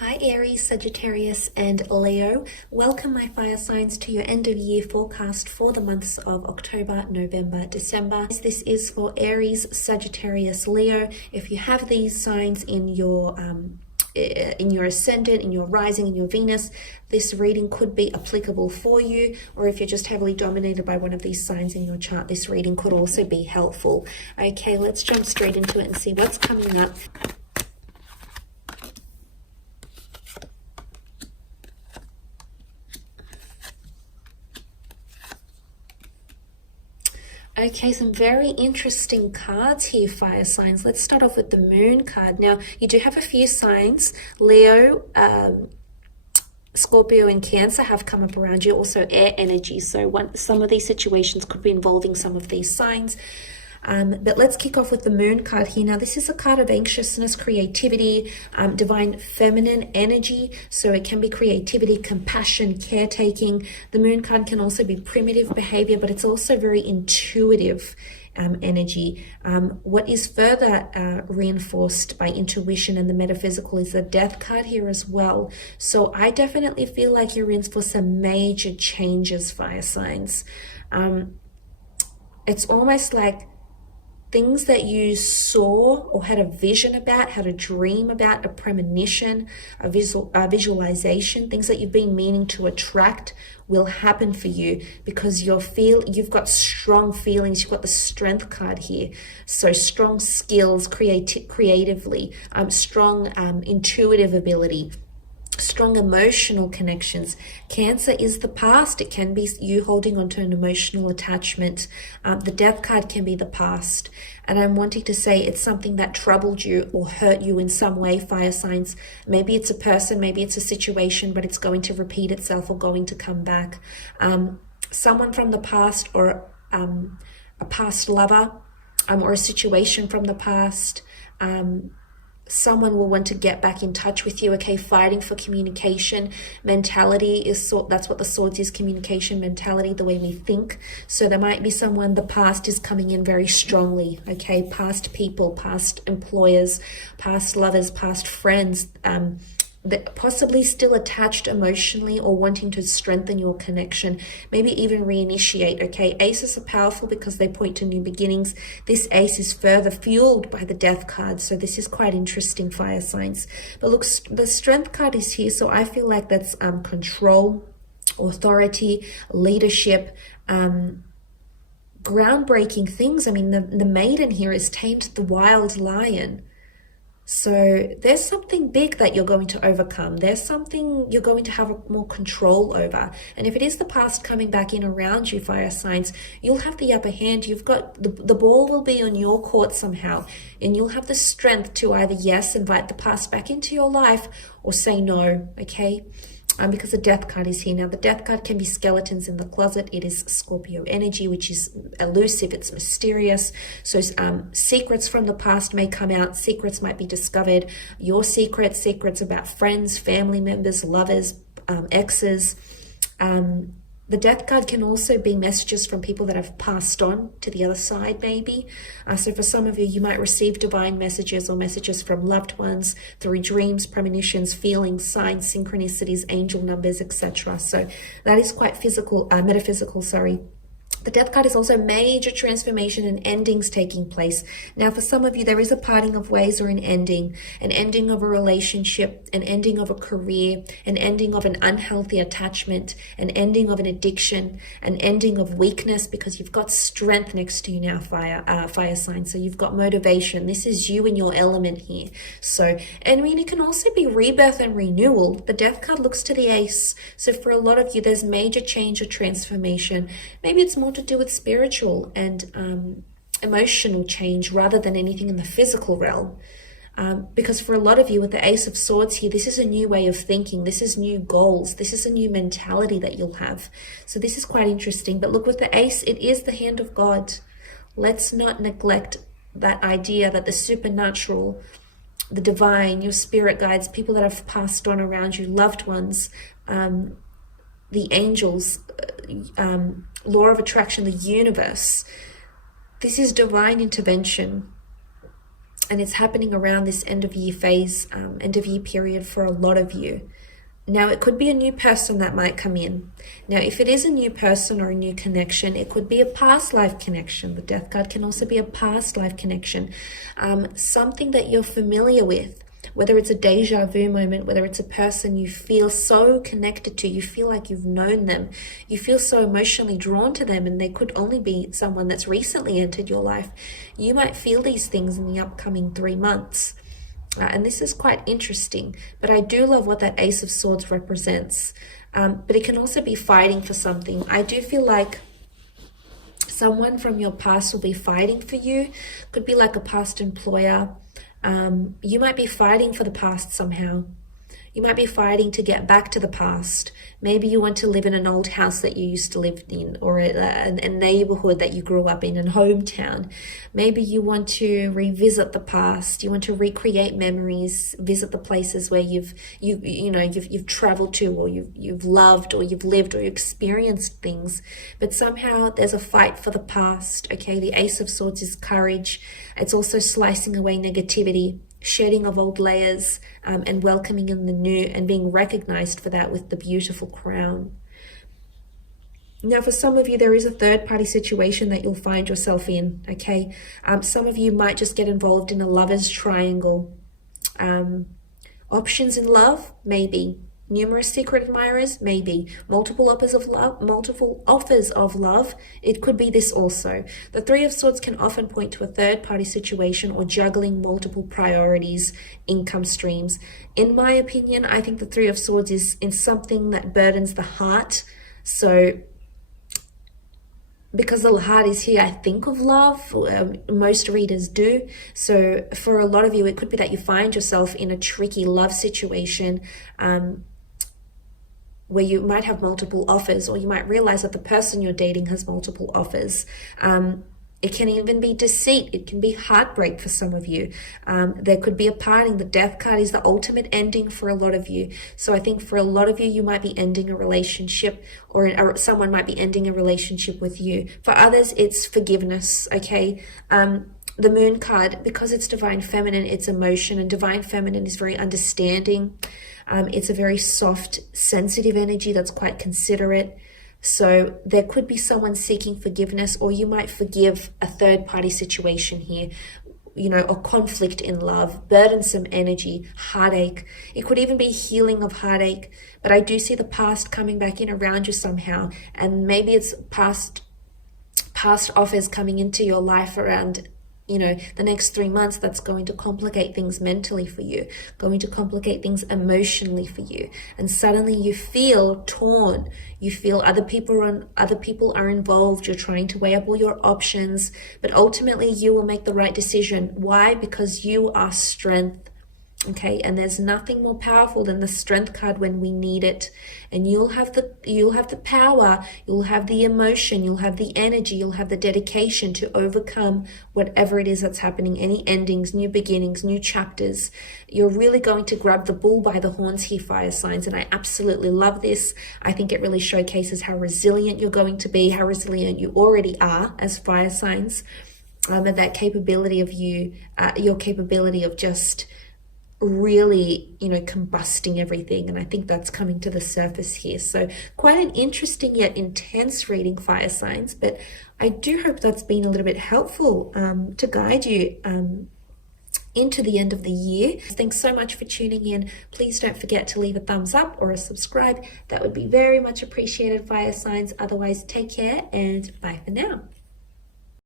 Hi Aries, Sagittarius and Leo. Welcome my fire signs to your end of year forecast for the months of October, November, December. This is for Aries, Sagittarius, Leo. If you have these signs in your ascendant, in your rising, in your Venus, this reading could be applicable for you. Or if you're just heavily dominated by one of these signs in your chart, this reading could also be helpful. Okay, let's jump straight into it and see what's coming up. Okay, some very interesting cards here, fire signs. Let's start off with the moon card. Now, you do have a few signs. Leo, Scorpio and Cancer have come up around you. Also air energy. So some of these situations could be involving some of these signs. But let's kick off with the moon card here. Now, this is a card of anxiousness, creativity, divine feminine energy. So it can be creativity, compassion, caretaking. The moon card can also be primitive behavior, but it's also very intuitive energy. What is further reinforced by intuition and the metaphysical is the death card here as well. So I definitely feel like you're in for some major changes, fire signs. It's almost like things that you saw or had a vision about, had a dream about, a premonition, a visualization, things that you've been meaning to attract will happen for you because you've got strong feelings. You've got the strength card here. So strong skills, creatively, strong intuitive ability, strong emotional connections. Cancer is the past. It can be you holding on to an emotional attachment. The death card can be the past. And I'm wanting to say it's something that troubled you or hurt you in some way, fire signs. Maybe it's a person, maybe it's a situation, but it's going to repeat itself or going to come back. Someone from the past or a past lover or a situation from the past. Someone will want to get back in touch with you. Okay, fighting for communication mentality that's what the swords is, communication mentality, the way we think. So there might be someone, the past is coming in very strongly. Okay, past people, past employers, past lovers, past friends, that possibly still attached emotionally or wanting to strengthen your connection, maybe even reinitiate. Okay, aces are powerful because they point to new beginnings. This ace is further fueled by the death card, so this is quite interesting, fire signs. But look, the strength card is here, so I feel like that's control, authority, leadership, groundbreaking things. I mean, the maiden here is tamed the wild lion. So there's something big that you're going to overcome. There's something you're going to have more control over. And if it is the past coming back in around you, fire signs, you'll have the upper hand. You've got the ball will be on your court somehow. And you'll have the strength to either, yes, invite the past back into your life or say no, okay? Because the death card is here. Now, the death card can be skeletons in the closet. It is Scorpio energy, which is elusive. It's mysterious. So secrets from the past may come out. Secrets might be discovered. Your secrets about friends, family members, lovers, exes. The death card can also be messages from people that have passed on to the other side, maybe. So for some of you, you might receive divine messages or messages from loved ones through dreams, premonitions, feelings, signs, synchronicities, angel numbers, etc. So that is quite metaphysical, sorry. The death card is also major transformation and endings taking place. Now, for some of you, there is a parting of ways or an ending of a relationship, an ending of a career, an ending of an unhealthy attachment, an ending of an addiction, an ending of weakness, because you've got strength next to you now, fire sign. So you've got motivation. This is you in your element here. So, and I mean, it can also be rebirth and renewal. The death card looks to the ace. So for a lot of you, there's major change or transformation. Maybe it's more to do with spiritual and emotional change rather than anything in the physical realm. Because for a lot of you with the Ace of Swords here, this is a new way of thinking. This is new goals. This is a new mentality that you'll have. So this is quite interesting. But look, with the Ace, it is the hand of God. Let's not neglect that idea that the supernatural, the divine, your spirit guides, people that have passed on around you, loved ones, the angels, law of attraction, the universe. This is divine intervention. And it's happening around this end of year phase, end of year period for a lot of you. Now, it could be a new person that might come in. Now, if it is a new person or a new connection, it could be a past life connection. The Death card can also be a past life connection. Something that you're familiar with, whether it's a deja vu moment, whether it's a person you feel so connected to, you feel like you've known them, you feel so emotionally drawn to them, and they could only be someone that's recently entered your life. You might feel these things in the upcoming 3 months. And this is quite interesting, but I do love what that Ace of Swords represents. But it can also be fighting for something. I do feel like someone from your past will be fighting for you. Could be like a past employer. You might be fighting for the past somehow. You might be fighting to get back to the past. Maybe you want to live in an old house that you used to live in, or a neighborhood that you grew up in, a hometown. Maybe you want to revisit the past. You want to recreate memories, visit the places where you've traveled to, or you've loved, or you've lived, or you've experienced things. But somehow there's a fight for the past. Okay, the Ace of Swords is courage. It's also slicing away negativity, shedding of old layers, and welcoming in the new, and being recognized for that with the beautiful crown. Now, for some of you, there is a third-party situation that you'll find yourself in, okay? Some of you might just get involved in a lover's triangle. Options in love? Maybe. Numerous secret admirers? Maybe. Multiple offers of love? It could be this also. The Three of Swords can often point to a third-party situation or juggling multiple priorities, income streams. In my opinion, I think the Three of Swords is in something that burdens the heart. So, because the heart is here, I think of love. Most readers do. So for a lot of you, it could be that you find yourself in a tricky love situation, where you might have multiple offers, or you might realize that the person you're dating has multiple offers. It can even be deceit. It can be heartbreak for some of you. There could be a parting. The Death card is the ultimate ending for a lot of you. So I think for a lot of you, you might be ending a relationship, or someone might be ending a relationship with you. For others, it's forgiveness, okay? The Moon card, because it's Divine Feminine, it's emotion, and Divine Feminine is very understanding. It's a very soft, sensitive energy that's quite considerate. So there could be someone seeking forgiveness, or you might forgive a third-party situation here, or conflict in love, burdensome energy, heartache. It could even be healing of heartache, but I do see the past coming back in around you somehow, and maybe it's past offers coming into your life around the next 3 months. That's going to complicate things mentally for you, going to complicate things emotionally for you. And suddenly you feel torn. You feel other people are involved. You're trying to weigh up all your options, but ultimately you will make the right decision. Why? Because you are strength. Okay, and there's nothing more powerful than the Strength card when we need it. And you'll have the power, you'll have the emotion, you'll have the energy, you'll have the dedication to overcome whatever it is that's happening, any endings, new beginnings, new chapters. You're really going to grab the bull by the horns here, fire signs, and I absolutely love this. I think it really showcases how resilient you're going to be, how resilient you already are as fire signs, and that capability of you, your capability of just really combusting everything. And I think that's coming to the surface here. So quite an interesting yet intense reading, fire signs, but I do hope that's been a little bit helpful to guide you into the end of the year. Thanks so much for tuning in. Please don't forget to leave a thumbs up or a subscribe. That would be very much appreciated, fire signs. Otherwise, take care and bye for now.